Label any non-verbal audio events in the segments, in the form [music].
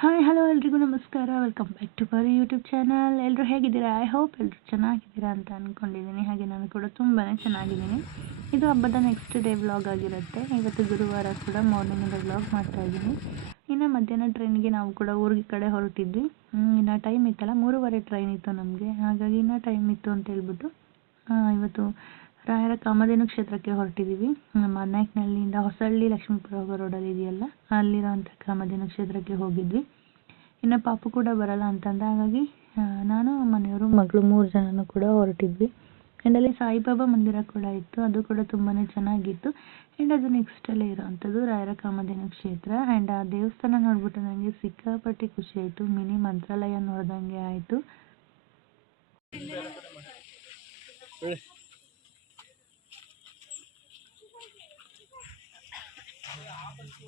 Hi hello ಎಲ್ರಿಗೂ ನಮಸ್ಕಾರ. Welcome back to ಬರ್ ಯೂಟ್ಯೂಬ್ ಚಾನಲ್ ಎಲ್ಲರೂ ಹೇಗಿದ್ದೀರಾ? ಐ ಹೋಪ್ ಎಲ್ಲರೂ ಚೆನ್ನಾಗಿದ್ದೀರಾ ಅಂತ ಅಂದ್ಕೊಂಡಿದ್ದೀನಿ ಹಾಗೆ ನಾನು ಕೂಡ ತುಂಬಾ ಚೆನ್ನಾಗಿದ್ದೀನಿ. ಇದು ಹಬ್ಬದ ನೆಕ್ಸ್ಟ್ ಡೇ ವ್ಲಾಗ್ ಆಗಿರುತ್ತೆ. ಇವತ್ತು ಗುರುವಾರ ಕೂಡ ಮಾರ್ನಿಂಗಿಂದ ವ್ಲಾಗ್ ಮಾಡ್ತಾ ಇದ್ದೀನಿ. ಇನ್ನು ಮಧ್ಯಾಹ್ನ ಟ್ರೈನ್ಗೆ ನಾವು ಕೂಡ ಊರಿಗೆ ಕಡೆ ಹೊರಟಿದ್ವಿ. ಇನ್ನು ಟೈಮ್ ಇತ್ತಲ್ಲ, ಮೂರುವರೆ ಟ್ರೈನ್ ಇತ್ತು ನಮಗೆ. ಹಾಗಾಗಿ ಇನ್ನೂ ಟೈಮ್ ಇತ್ತು ಅಂತ ಹೇಳ್ಬಿಟ್ಟು ಇವತ್ತು ರಾಯರ ಕಾಮಧೇನು ಕ್ಷೇತ್ರಕ್ಕೆ ಹೊರಟಿದ್ದೀವಿ ನಮ್ಮ ಹೊಸಳ್ಳಿ ಲಕ್ಷ್ಮೀಪುರ ರೋಡಲ್ಲಿ ಇದೆಯಲ್ಲ ಅಲ್ಲಿರೋಂಥ ಕಾಮಧೇನು ಕ್ಷೇತ್ರಕ್ಕೆ ಹೋಗಿದ್ವಿ. ಇನ್ನು ಪಾಪು ಕೂಡ ಬರಲ್ಲ ಅಂತಂದ, ಹಾಗಾಗಿ ನಾನು, ಮನೆಯವರು, ಮಗಳು ಮೂರು ಜನನೂ ಕೂಡ ಹೊರಟಿದ್ವಿ. ಆ್ಯಂಡ್ ಅಲ್ಲಿ ಸಾಯಿಬಾಬಾ ಮಂದಿರ ಕೂಡ ಇತ್ತು, ಅದು ಕೂಡ ತುಂಬಾ ಚೆನ್ನಾಗಿತ್ತು. ಆ್ಯಂಡ್ ಅದು ನೆಕ್ಸ್ಟಲ್ಲೇ ಇರೋವಂಥದ್ದು ರಾಯರ ಕಾಮಧೇನು ಕ್ಷೇತ್ರ. ಆ್ಯಂಡ್ ಆ ದೇವಸ್ಥಾನ ನೋಡ್ಬಿಟ್ಟು ನನಗೆ ಸಿಕ್ಕಾಪಟ್ಟೆ ಖುಷಿ ಆಯಿತು, ಮಿನಿ ಮಂತ್ರಾಲಯ ನೋಡ್ದಂಗೆ ಆಯಿತು.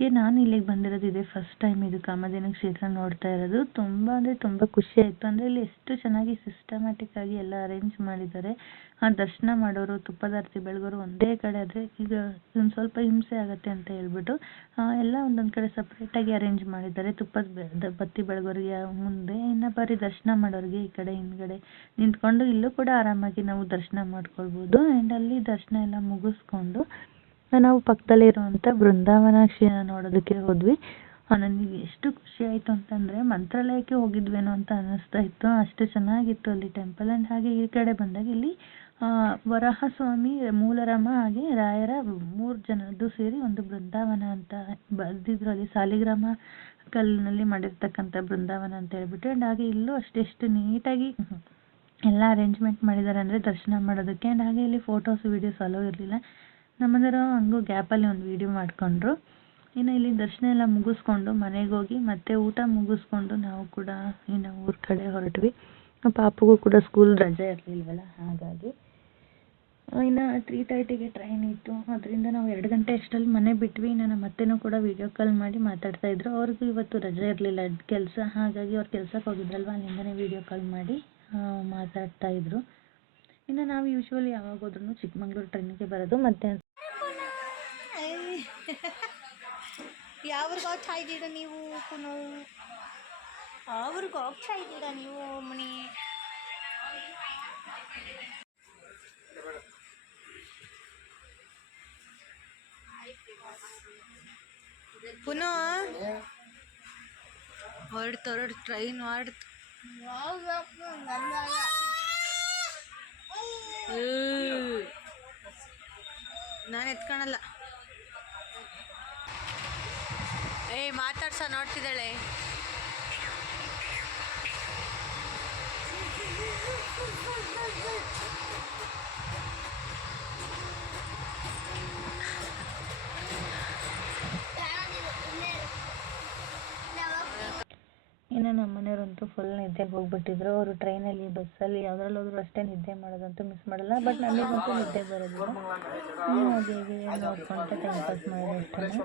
ಹಾಗೆ ನಾನು ಇಲ್ಲಿಗೆ ಬಂದಿರೋದು ಇದೆ ಫಸ್ಟ್ ಟೈಮ್ ಇದು ಕಾಮಧೇನು ಕ್ಷೇತ್ರ ನೋಡ್ತಾ ಇರೋದು. ತುಂಬ ಅಂದರೆ ತುಂಬ ಖುಷಿ ಆಯಿತು. ಅಂದರೆ ಇಲ್ಲಿ ಎಷ್ಟು ಚೆನ್ನಾಗಿ ಸಿಸ್ಟಮ್ಯಾಟಿಕ್ ಆಗಿ ಎಲ್ಲ ಅರೇಂಜ್ ಮಾಡಿದ್ದಾರೆ. ಆ ದರ್ಶನ ಮಾಡೋರು, ತುಪ್ಪದಾರತಿ ಬೆಳಗೋರು ಒಂದೇ ಕಡೆ ಆದರೆ ಈಗ ಒಂದು ಸ್ವಲ್ಪ ಹಿಂಸೆ ಆಗುತ್ತೆ ಅಂತ ಹೇಳ್ಬಿಟ್ಟು ಎಲ್ಲ ಒಂದೊಂದು ಕಡೆ ಸಪ್ರೇಟಾಗಿ ಅರೇಂಜ್ ಮಾಡಿದ್ದಾರೆ. ತುಪ್ಪದ ಬತ್ತಿ ಬೆಳಗೋರಿಗೆ ಮುಂದೆ, ಇನ್ನ ಬರೀ ದರ್ಶನ ಮಾಡೋರಿಗೆ ಈ ಕಡೆ ಹಿಂದ್ಗಡೆ ನಿಂತ್ಕೊಂಡು ಇಲ್ಲೂ ಕೂಡ ಆರಾಮಾಗಿ ನಾವು ದರ್ಶನ ಮಾಡ್ಕೊಳ್ಬೋದು. ಆ್ಯಂಡ್ ಅಲ್ಲಿ ದರ್ಶನ ಎಲ್ಲ ಮುಗಿಸ್ಕೊಂಡು ನಾವು ಪಕ್ಕದಲ್ಲಿರುವಂಥ ಬೃಂದಾವನಾಕ್ಷಿನ ನೋಡೋದಕ್ಕೆ ಹೋದ್ವಿ. ನನಗೆ ಎಷ್ಟು ಖುಷಿ ಆಯಿತು ಅಂತಂದರೆ ಮಂತ್ರಾಲಯಕ್ಕೆ ಹೋಗಿದ್ವೇನೋ ಅಂತ ಅನ್ನಿಸ್ತಾ ಇತ್ತು. ಅಷ್ಟು ಚೆನ್ನಾಗಿತ್ತು ಅಲ್ಲಿ ಟೆಂಪಲ್ ಆ್ಯಂಡ್ ಹಾಗೆ ಈ ಕಡೆ ಬಂದಾಗ ಇಲ್ಲಿ ವರಾಹ ಸ್ವಾಮಿ ಮೂಲರಾಮ ಹಾಗೆ ರಾಯರ ಮೂರು ಜನದ್ದು ಸೇರಿ ಒಂದು ಬೃಂದಾವನ ಅಂತ ಬರೆದಿದ್ರು. ಅಲ್ಲಿ ಸಾಲಿಗ್ರಾಮ ಕಲ್ಲಿನಲ್ಲಿ ಮಾಡಿರ್ತಕ್ಕಂಥ ಬೃಂದಾವನ ಅಂತ ಹೇಳ್ಬಿಟ್ಟು ಆ್ಯಂಡ್ ಹಾಗೆ ಇಲ್ಲೂ ಅಷ್ಟೆಷ್ಟು ನೀಟಾಗಿ ಎಲ್ಲ ಅರೇಂಜ್ಮೆಂಟ್ ಮಾಡಿದ್ದಾರೆ ಅಂದರೆ ದರ್ಶನ ಮಾಡೋದಕ್ಕೆ. ಆ್ಯಂಡ್ ಹಾಗೆ ಇಲ್ಲಿ ಫೋಟೋಸ್ ವೀಡಿಯೋಸ್ ಅಲೋ ಇರಲಿಲ್ಲ. ನಮ್ಮನೆಯವರು ಹಂಗೂ ಗ್ಯಾಪಲ್ಲಿ ಒಂದು ವೀಡಿಯೋ ಮಾಡಿಕೊಂಡ್ರು. ಇನ್ನು ಇಲ್ಲಿ ದರ್ಶನ ಎಲ್ಲ ಮುಗಿಸ್ಕೊಂಡು ಮನೆಗೆ ಹೋಗಿ ಮತ್ತೆ ಊಟ ಮುಗಿಸ್ಕೊಂಡು ನಾವು ಕೂಡ ಇನ್ನು ಊರ ಕಡೆ ಹೊರಟ್ವಿ. ಪಾಪುಗೂ ಕೂಡ ಸ್ಕೂಲ್ ರಜೆ ಇರಲಿಲ್ವಲ್ಲ, ಹಾಗಾಗಿ. ಇನ್ನು ತ್ರೀ ತರ್ಟಿಗೆ ಟ್ರೈನ್ ಇತ್ತು. ಅದರಿಂದ ನಾವು ಎರಡು ಗಂಟೆ ಅಷ್ಟರಲ್ಲಿ ಮನೆ ಬಿಟ್ವಿ. ಇನ್ನು ನಮ್ಮ ಅತ್ತೆನೂ ಕೂಡ ವೀಡಿಯೋ ಕಾಲ್ ಮಾಡಿ ಮಾತಾಡ್ತಾ ಇದ್ರು. ಅವ್ರಿಗೂ ಇವತ್ತು ರಜೆ ಇರಲಿಲ್ಲ ಕೆಲಸ, ಹಾಗಾಗಿ ಅವ್ರು ಕೆಲ್ಸಕ್ಕೆ ಹೋಗಿದ್ರಲ್ವ, ಅಲ್ಲಿಂದನೇ ವೀಡಿಯೋ ಕಾಲ್ ಮಾಡಿ ಮಾತಾಡ್ತಾ ಇದ್ರು. ಇನ್ನು ನಾವು ಯೂಶ್ವಲಿ ಯಾವಾಗ ಹೋದ್ರೂ ಚಿಕ್ಕಮಂಗ್ಳೂರು ಟ್ರೈನಿಗೆ ಬರೋದು ಮತ್ತೆ [laughs] ಯಾವ್ರಿಗೆ ಹೋಗ್ತಾ ಇದ್ದೀರ ನೀವು, ಪುನಃ? ಅವ್ರಿಗೆ ಹೋಗ್ತಾ ಇದ್ದೀರ ನೀವು ಮಣಿ ಪುನಃ? ಹೊರಡ್ತು ಟ್ರೈನ್ ಹೊರಡ್ತು ನಾನು ಎತ್ಕೊಳಲ್ಲ ಮಾತಾಡ್ಸ ನೋಡ್ತಿದ್ದಾಳೆ ಇನ್ನು ನಮ್ಮ ಮನೆಯವ್ರಂತೂ ಫುಲ್ ನಿದ್ದೆಗೆ ಹೋಗ್ಬಿಟ್ಟಿದ್ರು. ಅವರು ಟ್ರೈನಲ್ಲಿ ಬಸ್ಸಲ್ಲಿ ಯಾವ್ದ್ರಲ್ಲಿ ಹೋದ್ರು ಅಷ್ಟೇ ನಿದ್ದೆ ಮಾಡೋದಂತೂ ಮಿಸ್ ಮಾಡಲ್ಲ. ಬಟ್ ನಮಗಂತೂ ನಿದ್ದೆ ಬರೋದಿಲ್ಲ. ನೀವು ಹಾಗೆ, ಹೀಗೆ ನೋಡ್ಕೊಂತ ಟೈಮ್ ಪಾಸ್ ಮಾಡೋದು ಅಷ್ಟೇ.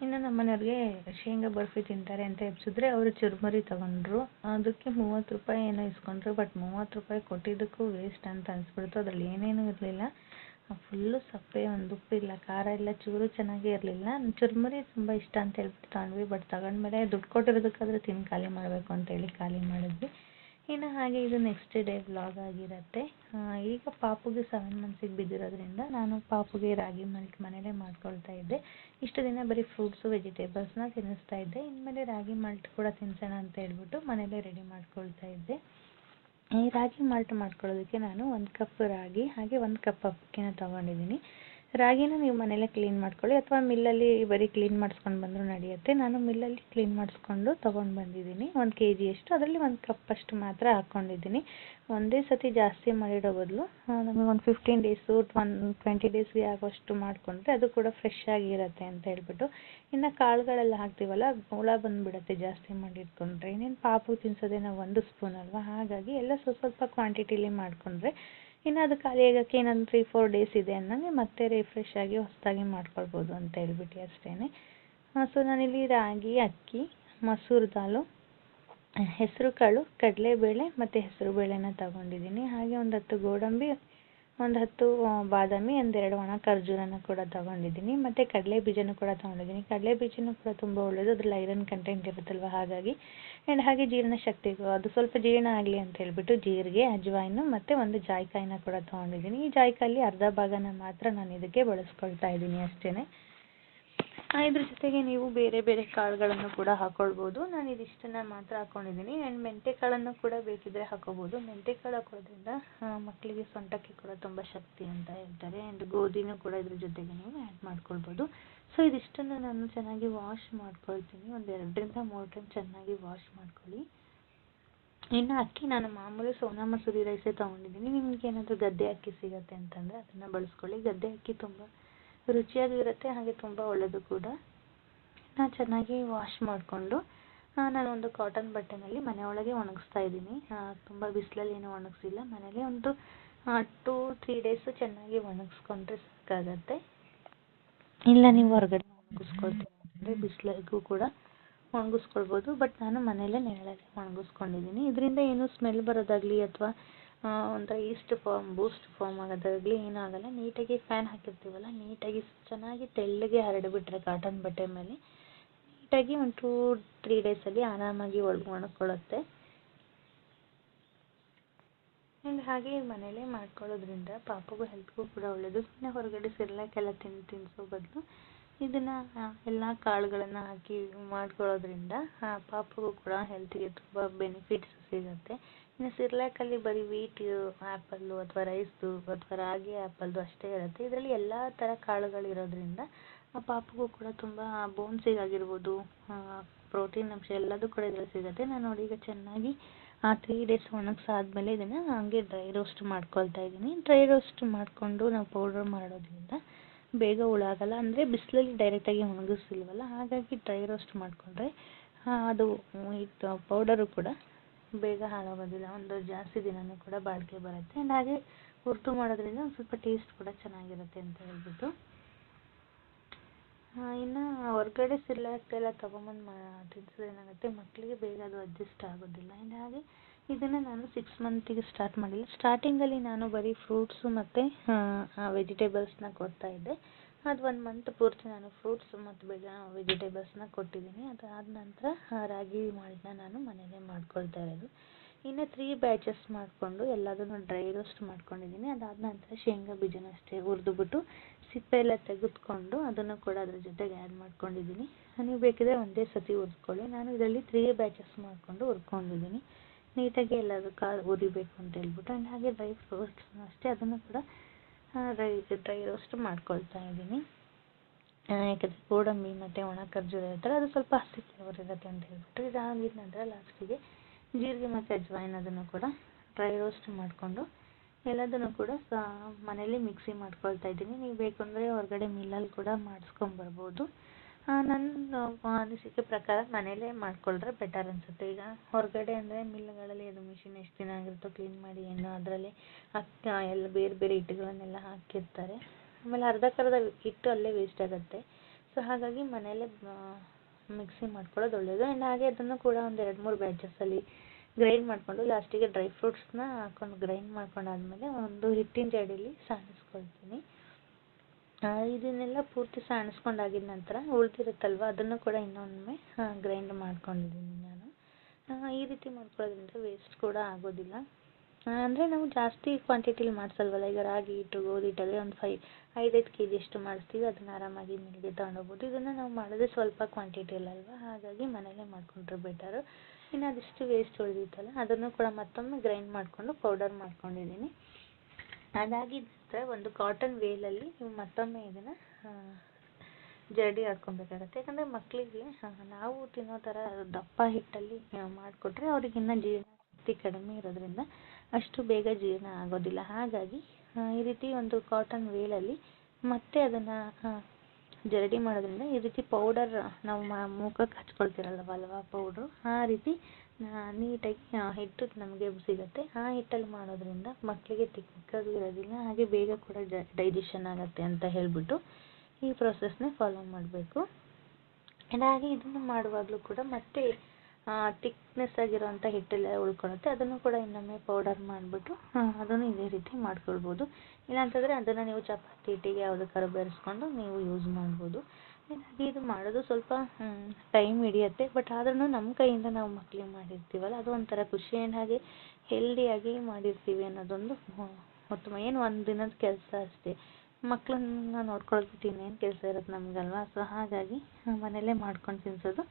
ಇನ್ನು ನಮ್ಮ ಮನೆಯವ್ರಿಗೆ ಶೇಂಗಾ ಬರ್ಫಿ ತಿಂತಾರೆ ಅಂತ ಎಬ್ಸಿದ್ರೆ ಅವರು ಚುರ್ಮುರಿ ತಗೊಂಡ್ರು. ಅದಕ್ಕೆ ಮೂವತ್ತು ರೂಪಾಯಿ ಏನೋ ಇಸ್ಕೊಂಡ್ರು ಬಟ್ ಮೂವತ್ತು ರೂಪಾಯಿ ಕೊಟ್ಟಿದ್ದಕ್ಕೂ ವೇಸ್ಟ್ ಅಂತ ಅನಿಸ್ಬಿಡ್ತು. ಅದ್ರಲ್ಲಿ ಏನೇನೂ ಇರಲಿಲ್ಲ. ಫುಲ್ಲು ಸಪ್ಪೆ, ಒಂದು ಉಪ್ಪಿಲ್ಲ ಖಾರ ಇಲ್ಲ, ಚೂರು ಚೆನ್ನಾಗೇ ಇರಲಿಲ್ಲ. ಚುರುಮುರಿ ತುಂಬ ಇಷ್ಟ ಅಂತ ಹೇಳ್ಬಿಟ್ಟು ತಗೊಂಡ್ವಿ ಬಟ್ ತಗೊಂಡ್ಮೇಲೆ ದುಡ್ಡು ಕೊಟ್ಟಿರೋದಕ್ಕಾದ್ರೂ ತಿಂದು ಖಾಲಿ ಮಾಡಬೇಕು ಅಂತೇಳಿ ಖಾಲಿ ಮಾಡಿದ್ವಿ. ಇನ್ನು ಹಾಗೆ ಇದು ನೆಕ್ಸ್ಟ್ ಡೇ ವ್ಲಾಗ್ ಆಗಿರುತ್ತೆ. ಈಗ ಪಾಪುಗೆ ಸೆವೆನ್ ಮಂತ್ಸಿಗೆ ಬಿದ್ದಿರೋದ್ರಿಂದ ನಾನು ಪಾಪುಗೆ ರಾಗಿ ಮಲ್ಟ್ ಮನೇಲೇ ಮಾಡ್ಕೊಳ್ತಾ ಇದ್ದೆ. ಇಷ್ಟು ದಿನ ಬರೀ ಫ್ರೂಟ್ಸು ವೆಜಿಟೇಬಲ್ಸ್ನ ತಿನ್ನಿಸ್ತಾ ಇದ್ದೆ. ಇನ್ಮೇಲೆ ರಾಗಿ ಮಲ್ಟ್ ಕೂಡ ತಿನ್ಸೋಣ ಅಂತ ಹೇಳ್ಬಿಟ್ಟು ಮನೇಲೇ ರೆಡಿ ಮಾಡ್ಕೊಳ್ತಾ ಇದ್ದೆ. ಈ ರಾಗಿ ಮಾಲ್ಟ್ ಮಾಡ್ಕೊಳ್ಳೋದಕ್ಕೆ ನಾನು ಒಂದು ಕಪ್ ರಾಗಿ, ಹಾಗೆ ಒಂದು ಕಪ್ ಅಕ್ಕಿನ ತೊಗೊಂಡಿದ್ದೀನಿ. ರಾಗಿನ ನೀವು ಮನೇಲೇ ಕ್ಲೀನ್ ಮಾಡ್ಕೊಳ್ಳಿ, ಅಥವಾ ಮಿಲ್ಲಲ್ಲಿ ಬರೀ ಕ್ಲೀನ್ ಮಾಡಿಸ್ಕೊಂಡು ಬಂದರೂ ನಡೆಯುತ್ತೆ. ನಾನು ಮಿಲ್ಲಲ್ಲಿ ಕ್ಲೀನ್ ಮಾಡಿಸ್ಕೊಂಡು ತೊಗೊಂಡು ಬಂದಿದ್ದೀನಿ. ಒಂದು ಕೆ ಜಿಯಷ್ಟು ಅದರಲ್ಲಿ ಒಂದು ಕಪ್ಪಷ್ಟು ಮಾತ್ರ ಹಾಕ್ಕೊಂಡಿದ್ದೀನಿ ಒಂದೇ ಸತಿ ಜಾಸ್ತಿ ಮಾಡಿಡೋ ಬದಲು ನಮಗೆ ಒಂದು ಫಿಫ್ಟೀನ್ ಡೇಸು ಒನ್ ಟ್ವೆಂಟಿ ಡೇಸ್ಗೆ ಆಗೋಷ್ಟು ಮಾಡಿಕೊಂಡ್ರೆ ಅದು ಕೂಡ ಫ್ರೆಶ್ ಆಗಿರುತ್ತೆ ಅಂತ ಹೇಳ್ಬಿಟ್ಟು, ಇನ್ನು ಕಾಳುಗಳೆಲ್ಲ ಹಾಕ್ತೀವಲ್ಲ, ಹುಳ ಬಂದುಬಿಡತ್ತೆ ಜಾಸ್ತಿ ಮಾಡಿಟ್ಕೊಂಡ್ರೆ. ಇನ್ನೇನು ಪಾಪು ತಿನ್ಸೋದೇ ನಾವು ಒಂದು ಸ್ಪೂನ್ ಅಲ್ವಾ? ಹಾಗಾಗಿ ಎಲ್ಲ ಸ್ವಲ್ಪ ಸ್ವಲ್ಪ ಕ್ವಾಂಟಿಟಿಲಿ ಮಾಡಿಕೊಂಡ್ರೆ, ಇನ್ನು ಅದು ಖಾಲಿ ಆಗೋಕ್ಕೆ ಇನ್ನೊಂದು ತ್ರೀ ಫೋರ್ ಡೇಸ್ ಇದೆ ಅನ್ನಂಗೆ ಮತ್ತೆ ರಿಫ್ರೆಶ್ ಆಗಿ ಹೊಸದಾಗಿ ಮಾಡ್ಕೊಳ್ಬೋದು ಅಂತ ಹೇಳ್ಬಿಟ್ಟು ಅಷ್ಟೇ ಸೊ ನಾನಿಲ್ಲಿ ರಾಗಿ, ಅಕ್ಕಿ, ಮಸೂರ್ ದಾಲು ಹೆಸರು ಕಾಳು, ಕಡಲೆಬೇಳೆ ಮತ್ತು ಹೆಸರು ಬೇಳೆನ ತಗೊಂಡಿದ್ದೀನಿ. ಹಾಗೆ ಒಂದು ಹತ್ತು ಗೋಡಂಬಿ, ಒಂದು ಹತ್ತು ಬಾದಾಮಿ ಒಂದೆರಡು ಒಣ ಖರ್ಜೂರನ ಕೂಡ ತಗೊಂಡಿದ್ದೀನಿ. ಮತ್ತು ಕಡಲೆ ಬೀಜನೂ ಕೂಡ ತಗೊಂಡಿದ್ದೀನಿ. ಕಡಲೆ ಬೀಜನೂ ಕೂಡ ತುಂಬ ಒಳ್ಳೆಯದು ಅದ್ರಲ್ಲಿ ಐರನ್ ಕಂಟೆಂಟ್ ಇರುತ್ತಲ್ವ? ಹಾಗಾಗಿ. ಆ್ಯಂಡ್ ಹಾಗೆ ಜೀರ್ಣಶಕ್ತಿ ಅದು ಸ್ವಲ್ಪ ಜೀರ್ಣ ಆಗಲಿ ಅಂತ ಹೇಳಿಬಿಟ್ಟು ಜೀರಿಗೆ, ಅಜ್ವಾಯಿನು ಮತ್ತು ಒಂದು ಜಾಯಿಕಾಯಿನ ಕೂಡ ತಗೊಂಡಿದ್ದೀನಿ. ಈ ಜಾಯಿಕಾಯಲ್ಲಿ ಅರ್ಧ ಭಾಗನ ಮಾತ್ರ ನಾನು ಇದಕ್ಕೆ ಬಳಸ್ಕೊಳ್ತಾ ಇದ್ದೀನಿ ಅಷ್ಟೇ ಇದ್ರ ಜೊತೆಗೆ ನೀವು ಬೇರೆ ಬೇರೆ ಕಾಳುಗಳನ್ನು ಕೂಡ ಹಾಕ್ಕೊಳ್ಬೋದು ನಾನು ಇದಿಷ್ಟನ್ನು ಮಾತ್ರ ಹಾಕ್ಕೊಂಡಿದ್ದೀನಿ ಆ್ಯಂಡ್ ಮೆಂತ್ಯಕಾಳನ್ನು ಕೂಡ ಬೇಕಿದ್ದರೆ ಹಾಕ್ಕೊಬೋದು ಮೆಂತ್ಯ ಕಾಳು ಹಾಕೋದ್ರಿಂದ ಮಕ್ಕಳಿಗೆ ಸೊಂಟಕ್ಕೆ ಕೂಡ ತುಂಬ ಶಕ್ತಿ ಅಂತ ಹೇಳ್ತಾರೆ. ಆ್ಯಂಡ್ ಗೋಧಿನೂ ಕೂಡ ಇದ್ರ ಜೊತೆಗೆ ನೀವು ಆ್ಯಡ್ ಮಾಡ್ಕೊಳ್ಬೋದು. ಸೊ ಇದಿಷ್ಟನ್ನು ನಾನು ಚೆನ್ನಾಗಿ ವಾಶ್ ಮಾಡ್ಕೊಳ್ತೀನಿ. ಒಂದು ಎರಡರಿಂದ ಮೂರು ಟೈಮ್ ಚೆನ್ನಾಗಿ ವಾಶ್ ಮಾಡ್ಕೊಳ್ಳಿ. ಇನ್ನು ಅಕ್ಕಿ ನಾನು ಮಾಮೂಲಿ ಸೋನಾ ಮಸೂರಿ ರೈಸೇ ತೊಗೊಂಡಿದ್ದೀನಿ ನಿಮ್ಗೆ ಏನಾದರೂ ಗದ್ದೆ ಅಕ್ಕಿ ಸಿಗುತ್ತೆ ಅಂತಂದರೆ ಅದನ್ನು ಬಳಸ್ಕೊಳ್ಳಿ. ಗದ್ದೆ ಅಕ್ಕಿ ತುಂಬ ರುಚಿಯಾಗೂ ಇರುತ್ತೆ, ಹಾಗೆ ತುಂಬ ಒಳ್ಳೆಯದು ಕೂಡ. ನಾನು ಚೆನ್ನಾಗಿ ವಾಶ್ ಮಾಡಿಕೊಂಡು ನಾನು ಒಂದು ಕಾಟನ್ ಬಟ್ಟೆನಲ್ಲಿ ಮನೆ ಒಳಗೆ ಒಣಗಿಸ್ತಾ ಇದ್ದೀನಿ. ತುಂಬ ಬಿಸಿಲಲ್ಲಿ ಏನು ಒಣಗಿಸಿಲ್ಲ. ಮನೇಲಿ ಒಂದು ಟೂ ತ್ರೀ ಡೇಸು ಚೆನ್ನಾಗಿ ಒಣಗಿಸ್ಕೊಂಡ್ರೆ ಸಾಕಾಗತ್ತೆ. ಇಲ್ಲ, ನೀವು ಹೊರಗಡೆ ಒಣಗಿಸ್ಕೊಳ್ತೀವಿ ಅಂದರೆ ಬಿಸಿಲಿಗೂ ಕೂಡ ಒಣಗಿಸ್ಕೊಳ್ಬೋದು. ಬಟ್ ನಾನು ಮನೆಯಲ್ಲೇ ನೆರಳಲ್ಲಿ ಒಣಗಿಸ್ಕೊಂಡಿದ್ದೀನಿ. ಇದರಿಂದ ಏನು ಸ್ಮೆಲ್ ಬರೋದಾಗಲಿ ಅಥವಾ ಒಂಥರ ಈಸ್ಟ್ ಫಾರ್ಮ್, ಬೂಸ್ಟ್ ಫಾರ್ಮ್ ಆಗೋದಾಗಲಿ ಏನೂ ಆಗಲ್ಲ ನೀಟಾಗಿ ಫ್ಯಾನ್ ಹಾಕಿರ್ತೀವಲ್ಲ, ನೀಟಾಗಿ ಚೆನ್ನಾಗಿ ತೆಳ್ಳಗೆ ಹರಡಿಬಿಟ್ರೆ ಕಾಟನ್ ಬಟ್ಟೆ ಮೇಲೆ, ನೀಟಾಗಿ ಒಂದು ಟೂ ತ್ರೀ ಡೇಸಲ್ಲಿ ಆರಾಮಾಗಿ ಒಳಗೆ ಒಣಕೊಳ್ಳುತ್ತೆ ಆ್ಯಂಡ್ ಹಾಗೆ ಮನೇಲೇ ಮಾಡ್ಕೊಳ್ಳೋದ್ರಿಂದ ಪಾಪಗೂ ಹೆಲ್ತ್ಗೂ ಕೂಡ ಒಳ್ಳೆಯದು ಸುಮ್ಮನೆ ಹೊರಗಡೆ ಸಿರ್ಲಾಕೆಲ್ಲ ತಿಂದು ತಿನ್ನಿಸೋ ಬದಲು ಇದನ್ನು ಎಲ್ಲ ಕಾಳುಗಳನ್ನು ಹಾಕಿ ಮಾಡ್ಕೊಳ್ಳೋದ್ರಿಂದ ಪಾಪಗೂ ಕೂಡ ಹೆಲ್ತಿಗೆ ತುಂಬ ಬೆನಿಫಿಟ್ಸ್ ಸಿಗುತ್ತೆ. ಇನ್ನು ಸಿರ್ಲಾಕಲ್ಲಿ ಬರೀ ವೀಟ್ ಆ್ಯಪಲ್ಲು ಅಥವಾ ರೈಸ್ದು ಅಥವಾ ರಾಗಿ ಆ್ಯಪಲ್ದು ಅಷ್ಟೇ ಇರುತ್ತೆ. ಇದರಲ್ಲಿ ಎಲ್ಲ ಥರ ಕಾಳುಗಳಿರೋದ್ರಿಂದ ಪಾಪುಗೂ ಕೂಡ ತುಂಬ ಬೋನ್ಸಿಗಾಗಿರ್ಬೋದು ಪ್ರೋಟೀನ್ ಅಂಶ ಎಲ್ಲದೂ ಕೂಡ ಇದರಲ್ಲಿ ಸಿಗುತ್ತೆ. ನಾನು ನೋಡಿ ಈಗ ಚೆನ್ನಾಗಿ ತ್ರೀ ಡೇಸ್ ಒಣಗಿಸಾದ್ಮೇಲೆ ಇದನ್ನು ಹಂಗೆ ಡ್ರೈ ರೋಸ್ಟ್ ಮಾಡ್ಕೊಳ್ತಾ ಇದ್ದೀನಿ. ಡ್ರೈ ರೋಸ್ಟ್ ಮಾಡಿಕೊಂಡು ನಾವು ಪೌಡರ್ ಮಾಡೋದ್ರಿಂದ ಬೇಗ ಹುಳ ಆಗಲ್ಲ ಅಂದರೆ ಬಿಸಿಲಲ್ಲಿ ಡೈರೆಕ್ಟಾಗಿ ಒಣಗಿಸಿಲ್ವಲ್ಲ, ಹಾಗಾಗಿ ಡ್ರೈ ರೋಸ್ಟ್ ಮಾಡಿಕೊಂಡ್ರೆ ಅದು ಇದು ಪೌಡರು ಕೂಡ ಬೇಗ ಹಾಳಾಗೋದಿಲ್ಲ, ಒಂದು ಜಾಸ್ತಿ ದಿನವೂ ಕೂಡ ಬಾಳಿಕೆ ಬರುತ್ತೆ. ಆ್ಯಂಡ್ ಹಾಗೆ ಹುರಿದು ಮಾಡೋದ್ರಿಂದ ಒಂದು ಸ್ವಲ್ಪ ಟೇಸ್ಟ್ ಕೂಡ ಚೆನ್ನಾಗಿರುತ್ತೆ ಅಂತ ಹೇಳ್ಬಿಟ್ಟು. ಇನ್ನು ಹೊರಗಡೆ ಸಿರ್ಲಾಕ್ ಎಲ್ಲ ತೊಗೊಂಬಂದು ಮಾ, ತಿನ್ಸಿದ್ರೆ ಏನಾಗುತ್ತೆ ಮಕ್ಕಳಿಗೆ ಬೇಗ ಅದು ಅಡ್ಜಸ್ಟ್ ಆಗೋದಿಲ್ಲ. ಆ್ಯಂಡ್ ಹಾಗೆ ಇದನ್ನು ನಾನು ಸಿಕ್ಸ್ ಮಂತಿಗೆ ಸ್ಟಾರ್ಟ್ ಮಾಡಿಲ್ಲ. ಸ್ಟಾರ್ಟಿಂಗಲ್ಲಿ ನಾನು ಬರೀ ಫ್ರೂಟ್ಸು ಮತ್ತು ವೆಜಿಟೇಬಲ್ಸ್ನ ಕೊಡ್ತಾ ಇದ್ದೆ. ಅದು ಒಂದು ಮಂತ್ ಪೂರ್ತಿ ನಾನು ಫ್ರೂಟ್ಸ್ ಮತ್ತು ಬೆಜ ವೆಜಿಟೇಬಲ್ಸ್ನ ಕೊಟ್ಟಿದ್ದೀನಿ ಅದಾದ ನಂತರ ರಾಗಿ ಮಾಲ್ಟ್ನ ನಾನು ಮನೆಯಲ್ಲೇ ಮಾಡ್ಕೊಳ್ತಾ ಇರೋದು. ಇನ್ನು ತ್ರೀ ಬ್ಯಾಚಸ್ ಮಾಡಿಕೊಂಡು ಎಲ್ಲದನ್ನು ಡ್ರೈ ರೋಸ್ಟ್ ಮಾಡ್ಕೊಂಡಿದ್ದೀನಿ ಅದಾದ ನಂತರ ಶೇಂಗಾ ಬೀಜನ ಅಷ್ಟೇ ಹುರಿದುಬಿಟ್ಟು ಸಿಪ್ಪೆ ಎಲ್ಲ ತೆಗೆದುಕೊಂಡು ಅದನ್ನು ಕೂಡ ಅದ್ರ ಜೊತೆಗೆ ಆ್ಯಡ್ ಮಾಡ್ಕೊಂಡಿದ್ದೀನಿ ನೀವು ಬೇಕಿದ್ರೆ ಒಂದೇ ಸತಿ ಹುರ್ಕೊಳ್ಳಿ ನಾನು ಇದರಲ್ಲಿ ತ್ರೀ ಬ್ಯಾಚಸ್ ಮಾಡಿಕೊಂಡು ಹುರ್ಕೊಂಡಿದ್ದೀನಿ ನೀಟಾಗಿ ಎಲ್ಲದಕ್ಕೂ ಹುರಿಬೇಕು ಅಂತ ಹೇಳ್ಬಿಟ್ಟು ಆ್ಯಂಡ್ ಹಾಗೆ ಡ್ರೈ ಫ್ರೂಟ್ಸ್ ಅಷ್ಟೇ ಅದನ್ನು ಕೂಡ ರೋಸ್ಟ್ ಮಾಡ್ಕೊಳ್ತಾ ಇದ್ದೀನಿ. ಯಾಕಂದರೆ ಗೋಡಂಬಿ ಮತ್ತು ಒಣ ಖರ್ಜೂರ ಇರುತ್ತಲ್ಲ ಅದು ಸ್ವಲ್ಪ ಹಸಿ ಫ್ಲೇವರ್ ಇರುತ್ತೆ ಅಂತ ಹೇಳ್ಬಿಟ್ಟು ಇದಾಗಿದ ನಂತರ ಲಾಸ್ಟಿಗೆ ಜೀರಿಗೆ ಮತ್ತು ಅಜ್ವಾಯಿನ್ ಅದನ್ನು ಕೂಡ ಡ್ರೈ ರೋಸ್ಟ್ ಮಾಡಿಕೊಂಡು ಎಲ್ಲದನ್ನು ಕೂಡ ಮನೇಲಿ ಮಿಕ್ಸಿ ಮಾಡ್ಕೊಳ್ತಾ ಇದ್ದೀನಿ. ನೀವು ಬೇಕು ಅಂದರೆ ಹೊರಗಡೆ ಮಿಲ್ಲಲ್ಲಿ ಕೂಡ ಮಾಡಿಸ್ಕೊಂಬರ್ಬೋದು ನನ್ನ ಅನಿಸಿಕೆ ಪ್ರಕಾರ ಮನೆಯಲ್ಲೇ ಮಾಡ್ಕೊಂಡ್ರೆ ಬೆಟರ್ ಅನಿಸುತ್ತೆ. ಈಗ ಹೊರಗಡೆ ಅಂದರೆ ಮಿಲ್ಗಳಲ್ಲಿ ಅದು ಮಿಷಿನ್ ಎಷ್ಟು ದಿನ ಆಗಿರುತ್ತೋ ಕ್ಲೀನ್ ಮಾಡಿ ಏನು ಅದರಲ್ಲಿ ಅಕ್ಕ ಎಲ್ಲ ಬೇರೆ ಬೇರೆ ಹಿಟ್ಟುಗಳನ್ನೆಲ್ಲ ಹಾಕಿರ್ತಾರೆ. ಆಮೇಲೆ ಅರ್ಧಕ್ಕರ್ಧ ಹಿಟ್ಟು ಅಲ್ಲೇ ವೇಸ್ಟ್ ಆಗುತ್ತೆ. ಸೊ ಹಾಗಾಗಿ ಮನೆಯಲ್ಲೇ ಮಿಕ್ಸಿ ಮಾಡ್ಕೊಳ್ಳೋದು ಒಳ್ಳೆಯದು ಆ್ಯಂಡ್ ಹಾಗೆ ಅದನ್ನು ಕೂಡ ಒಂದು ಎರಡು ಮೂರು ಬ್ಯಾಚಸ್ಸಲ್ಲಿ ಗ್ರೈಂಡ್ ಮಾಡಿಕೊಂಡು ಲಾಸ್ಟಿಗೆ ಡ್ರೈ ಫ್ರೂಟ್ಸ್ನ ಹಾಕೊಂಡು ಗ್ರೈಂಡ್ ಮಾಡ್ಕೊಂಡಾದ್ಮೇಲೆ ಒಂದು ಹಿಟ್ಟಿನ ಜಡೀಲಿ ಸಾಣಿಸ್ಕೊಳ್ತೀನಿ ಇದನ್ನೆಲ್ಲ ಪೂರ್ತಿ ಸಾಣಿಸ್ಕೊಂಡಾಗಿದ ನಂತರ ಉಳಿದಿರುತ್ತಲ್ವ, ಅದನ್ನು ಕೂಡ ಇನ್ನೊಮ್ಮೆ ಗ್ರೈಂಡ್ ಮಾಡ್ಕೊಂಡಿದ್ದೀನಿ ನಾನು. ಈ ರೀತಿ ಮಾಡ್ಕೊಳ್ಳೋದ್ರಿಂದ ವೇಸ್ಟ್ ಕೂಡ ಆಗೋದಿಲ್ಲ. ಅಂದರೆ ನಾವು ಜಾಸ್ತಿ ಕ್ವಾಂಟಿಟಿಲಿ ಮಾಡಿಸಲ್ವಲ್ಲ, ಈಗ ರಾಗಿ ಹಿಟ್ಟು, ಗೋಧಿ ಹಿಟ್ಟಲ್ಲಿ ಒಂದು ಫೈ ಐದೈದು ಕೆ ಜಿಯಷ್ಟು ಮಾಡಿಸ್ತೀವಿ, ಅದನ್ನು ಆರಾಮಾಗಿ ಮಿಲ್ಗೆ ತಗೊಂಡೋಗ್ಬೋದು. ಇದನ್ನು ನಾವು ಮಾಡೋದೇ ಸ್ವಲ್ಪ ಕ್ವಾಂಟಿಟಿಯಲ್ಲಲ್ವ ಹಾಗಾಗಿ ಮನೇಲೇ ಮಾಡಿಕೊಂಡ್ರೆ ಬೆಟರು ಇನ್ನು ಅದಿಷ್ಟು ವೇಸ್ಟ್ ಉಳಿದಿತ್ತಲ್ಲ, ಅದನ್ನು ಕೂಡ ಮತ್ತೊಮ್ಮೆ ಗ್ರೈಂಡ್ ಮಾಡಿಕೊಂಡು ಪೌಡರ್ ಮಾಡ್ಕೊಂಡಿದ್ದೀನಿ. ಅದಾಗಿದ ನಂತರ ಒಂದು ಕಾಟನ್ ವೇಲಲ್ಲಿ ನೀವು ಮತ್ತೊಮ್ಮೆ ಇದನ್ನು ಜರಡಿ ಆಡ್ಕೊಬೇಕಾಗತ್ತೆ ಯಾಕಂದರೆ ಮಕ್ಕಳಿಗೆ ನಾವು ತಿನ್ನೋ ಥರ ದಪ್ಪ ಹಿಟ್ಟಲ್ಲಿ ಮಾಡಿಕೊಟ್ರೆ ಅವ್ರಿಗೆ ಇನ್ನೂ ಜೀರ್ಣಶಕ್ತಿ ಕಡಿಮೆ ಇರೋದ್ರಿಂದ ಅಷ್ಟು ಬೇಗ ಜೀರ್ಣ ಆಗೋದಿಲ್ಲ. ಹಾಗಾಗಿ ಈ ರೀತಿ ಒಂದು ಕಾಟನ್ ವೇಲಲ್ಲಿ ಮತ್ತೆ ಅದನ್ನು ಜರಡಿ ಮಾಡೋದ್ರಿಂದ ಈ ರೀತಿ ಪೌಡರ್ ನಾವು ಮುಖಕ್ಕೆ ಹಚ್ಕೊಳ್ತಿರಲ್ಲ ಹಲ್ವಾ ಪೌಡ್ರು ಆ ರೀತಿ ನೀಟಾಗಿ ಹಿಟ್ಟು ನಮಗೆ ಸಿಗುತ್ತೆ. ಆ ಹಿಟ್ಟಲ್ಲಿ ಮಾಡೋದ್ರಿಂದ ಮಕ್ಕಳಿಗೆ ತಿಕ್ಕದು ಇರೋದಿಲ್ಲ, ಹಾಗೆ ಬೇಗ ಕೂಡ ಡೈಜೆಷನ್ ಆಗುತ್ತೆ ಅಂತ ಹೇಳಿಬಿಟ್ಟು ಈ ಪ್ರೊಸೆಸ್ನ ಫಾಲೋ ಮಾಡಬೇಕು. ಹಾಗೆ ಇದನ್ನು ಮಾಡುವಾಗಲೂ ಕೂಡ ಮತ್ತೆ ತಿಕ್ನೆಸ್ ಆಗಿರೋಂಥ ಹಿಟ್ಟೆಲ್ಲ ಉಳ್ಕೊಳುತ್ತೆ ಅದನ್ನು ಕೂಡ ಇನ್ನೊಮ್ಮೆ ಪೌಡರ್ ಮಾಡಿಬಿಟ್ಟು ಅದನ್ನು ಇದೇ ರೀತಿ ಮಾಡ್ಕೊಳ್ಬೋದು. ಇಲ್ಲಾಂತಂದರೆ ಅದನ್ನು ನೀವು ಚಪಾತಿ ಹಿಟ್ಟಿಗೆ ಯಾವುದಕ್ಕಾದ್ರು ಬೆರೆಸ್ಕೊಂಡು ನೀವು ಯೂಸ್ ಮಾಡ್ಬೋದು. ಹಾಗಾಗಿ ಇದು ಮಾಡೋದು ಸ್ವಲ್ಪ ಟೈಮ್ ಹಿಡಿಯುತ್ತೆ. ಬಟ್ ಆದ್ರೂ ನಮ್ಮ ಕೈಯಿಂದ ನಾವು ಮಕ್ಳಿಗೆ ಮಾಡಿರ್ತೀವಲ್ಲ, ಅದು ಒಂಥರ ಖುಷಿ. ಆ್ಯಂಡ್ ಹಾಗೆ ಹೆಲ್ದಿಯಾಗಿ ಮಾಡಿರ್ತೀವಿ ಅನ್ನೋದೊಂದು ಉತ್ತಮ ಏನು ಒಂದು ದಿನದ ಕೆಲಸ ಅಷ್ಟೇ. ಮಕ್ಕಳನ್ನ ನೋಡ್ಕೊಳ್ಳೋದು ಇನ್ನೇನು ಕೆಲಸ ಇರುತ್ತೆ ನಮಗಲ್ವಾ? ಸೊ ಹಾಗಾಗಿ ಮನೆಯಲ್ಲೇ ಮಾಡ್ಕೊಂಡು ತಿನ್ಸೋದು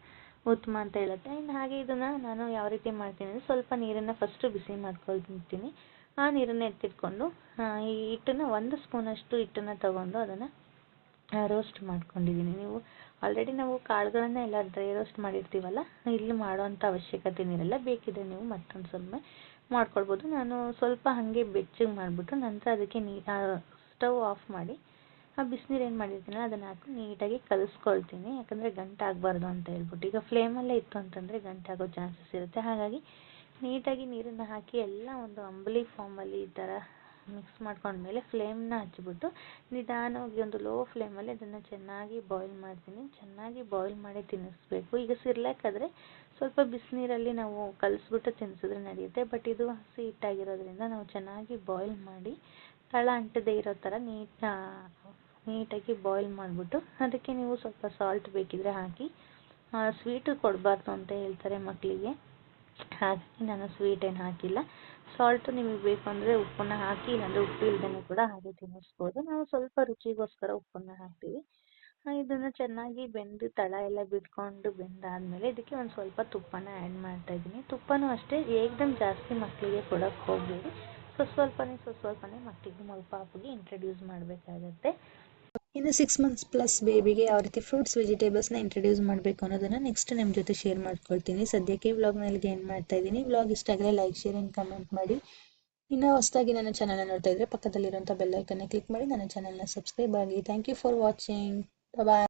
ಉತ್ತಮ ಅಂತ ಹೇಳುತ್ತೆ. ಇನ್ನು ಹಾಗೆ ಇದನ್ನು ನಾನು ಯಾವ ರೀತಿ ಮಾಡ್ತೀನಿ ಅಂದರೆ ಸ್ವಲ್ಪ ನೀರನ್ನು ಫಸ್ಟು ಬಿಸಿ ಮಾಡ್ಕೊಳ್ತೀನಿ ಆ ನೀರನ್ನು ಎತ್ತಿಟ್ಕೊಂಡು ಈ ಹಿಟ್ಟನ್ನು ಒಂದು ಸ್ಪೂನಷ್ಟು ಹಿಟ್ಟನ್ನು ತಗೊಂಡು ಅದನ್ನು ರೋಸ್ಟ್ ಮಾಡ್ಕೊಂಡಿದ್ದೀನಿ ನೀವು ಆಲ್ರೆಡಿ ನಾವು ಕಾಳುಗಳನ್ನ ಎಲ್ಲ ಡ್ರೈ ರೋಸ್ಟ್ ಮಾಡಿರ್ತೀವಲ್ಲ, ಇಲ್ಲಿ ಮಾಡೋವಂಥ ಅವಶ್ಯಕತೆ ಏನಿರಲ್ಲ ಬೇಕಿದ್ರೆ ನೀವು ಮತ್ತೊಂದು ಸ್ವಲ್ಪ ಮಾಡ್ಕೊಳ್ಬೋದು. ನಾನು ಸ್ವಲ್ಪ ಹಾಗೆ ಬೆಚ್ಚಗೆ ಮಾಡಿಬಿಟ್ಟು ನಂತರ ಅದಕ್ಕೆ ನೀ ಸ್ಟವ್ ಆಫ್ ಮಾಡಿ, ಆ, ಬಿಸಿನೀರು ಏನು ಮಾಡಿರ್ತೀನಲ್ಲ, ಅದನ್ನು ಹಾಕಿ ನೀಟಾಗಿ ಕಲಿಸ್ಕೊಳ್ತೀನಿ. ಯಾಕಂದರೆ ಗಂಟಾಗಬಾರ್ದು ಅಂತ ಹೇಳ್ಬಿಟ್ಟು. ಈಗ ಫ್ಲೇಮಲ್ಲೇ ಇತ್ತು ಅಂತಂದರೆ ಗಂಟಾಗೋ ಚಾನ್ಸಸ್ ಇರುತ್ತೆ. ಹಾಗಾಗಿ ನೀಟಾಗಿ ನೀರನ್ನು ಹಾಕಿ ಎಲ್ಲ ಒಂದು ಅಂಬಲಿ ಫಾರ್ಮಲ್ಲಿ ಈ ಥರ ಮಿಕ್ಸ್ ಮಾಡ್ಕೊಂಡ್ಮೇಲೆ ಫ್ಲೇಮ್ನ ಹಚ್ಚಿಬಿಟ್ಟು ನಿಧಾನವಾಗಿ ಒಂದು ಲೋ ಫ್ಲೇಮಲ್ಲಿ ಅದನ್ನು ಚೆನ್ನಾಗಿ ಬಾಯ್ಲ್ ಮಾಡ್ತೀನಿ. ಚೆನ್ನಾಗಿ ಬಾಯ್ಲ್ ಮಾಡಿ ತಿನ್ನಿಸ್ಬೇಕು. ಈಗ ಸಿರ್ಲಾಕ್ ಸ್ವಲ್ಪ ಬಿಸಿನೀರಲ್ಲಿ ನಾವು ಕಲಿಸ್ಬಿಟ್ಟು ತಿನ್ನಿಸಿದ್ರೆ ನಡೆಯುತ್ತೆ. ಬಟ್ ಇದು ಹಸಿ ಹಿಟ್ಟಾಗಿರೋದ್ರಿಂದ ನಾವು ಚೆನ್ನಾಗಿ ಬಾಯ್ಲ್ ಮಾಡಿ ತಳ ಅಂಟದೇ ಇರೋ ಥರ ನೀಟ್ ನೀಟಾಗಿ ಬಾಯ್ಲ್ ಮಾಡಿಬಿಟ್ಟು ಅದಕ್ಕೆ ನೀವು ಸ್ವಲ್ಪ ಸಾಲ್ಟ್ ಬೇಕಿದ್ರೆ ಹಾಕಿ ಸ್ವೀಟು ಕೊಡಬಾರ್ದು ಅಂತ ಹೇಳ್ತಾರೆ ಮಕ್ಕಳಿಗೆ ಹಾಗಾಗಿ ನಾನು ಸ್ವೀಟ್ ಏನು ಹಾಕಿಲ್ಲ. ಸಾಲ್ಟು ನಿಮಗೆ ಬೇಕು ಅಂದರೆ ಉಪ್ಪನ್ನು ಹಾಕಿ, ಇಲ್ಲಾಂದರೆ ಉಪ್ಪು ಇಲ್ದೇ ಕೂಡ ಹಾಗೆ ತಿನ್ನಿಸ್ಬೋದು. ನಾವು ಸ್ವಲ್ಪ ರುಚಿಗೋಸ್ಕರ ಉಪ್ಪನ್ನು ಹಾಕ್ತೀವಿ. ಇದನ್ನು ಚೆನ್ನಾಗಿ ಬೆಂದು ತಳ ಎಲ್ಲ ಬಿಟ್ಕೊಂಡು ಬೆಂದಾದಮೇಲೆ ಇದಕ್ಕೆ ಒಂದು ಸ್ವಲ್ಪ ತುಪ್ಪನ ಆ್ಯಡ್ ಮಾಡ್ತಾ ಇದ್ದೀನಿ. ತುಪ್ಪನೂ ಅಷ್ಟೇ, ಏಕ್ದಮ್ ಜಾಸ್ತಿ ಮಕ್ಕಳಿಗೆ ಕೊಡೋಕ್ಕೆ ಹೋಗಬೇಡಿ. ಸ್ವಲ್ಪ ಸ್ವಲ್ಪನೇ ಸ್ವಲ್ಪ ಸ್ವಲ್ಪನೇ ಮಕ್ಕಳಿಗೆ ಪಾಪುಗೆ ಇಂಟ್ರಡ್ಯೂಸ್ ಮಾಡಬೇಕಾಗತ್ತೆ. ಇನ್ನು ಸಿಕ್ಸ್ ಮಂತ್ಸ್ ಪ್ಲಸ್ ಬೇಬಿಗೆ ಯಾವ ರೀತಿ ಫ್ರೂಟ್ಸ್ ವೆಜಿಟೇಬಲ್ಸ್ನ ಇಂಟ್ರಡ್ಯೂಸ್ ಮಾಡಬೇಕು ಅನ್ನೋದನ್ನು ನೆಕ್ಸ್ಟ್ ನಿಮ್ಮ ಜೊತೆ ಶೇರ್ ಮಾಡ್ಕೊಳ್ತೀನಿ. ಸದ್ಯಕ್ಕೆ ವ್ಲಾಗ್ನಲ್ಲಿ ಏನು ಮಾಡ್ತಾ ಇದ್ದೀನಿ. ವ್ಲಾಗ್ ಇಷ್ಟ ಆಗಲೇ ಲೈಕ್ ಶೇರ್ ಆ್ಯಂಡ್ ಕಮೆಂಟ್ ಮಾಡಿ. ಇನ್ನೂ ಹೊಸದಾಗಿ ನನ್ನ ಚಾನಲ್ನ ನೋಡ್ತಾ ಇದ್ದರೆ ಪಕ್ಕದಲ್ಲಿರುವಂಥ ಬೆಲ್ಲೈಕನ್ನ ಕ್ಲಿಕ್ ಮಾಡಿ. ನನ್ನ ಚಾನಲ್ನ ಸಬ್ಸ್ಕ್ರೈಬ್ ಆಗಿ. Thank you for watching bye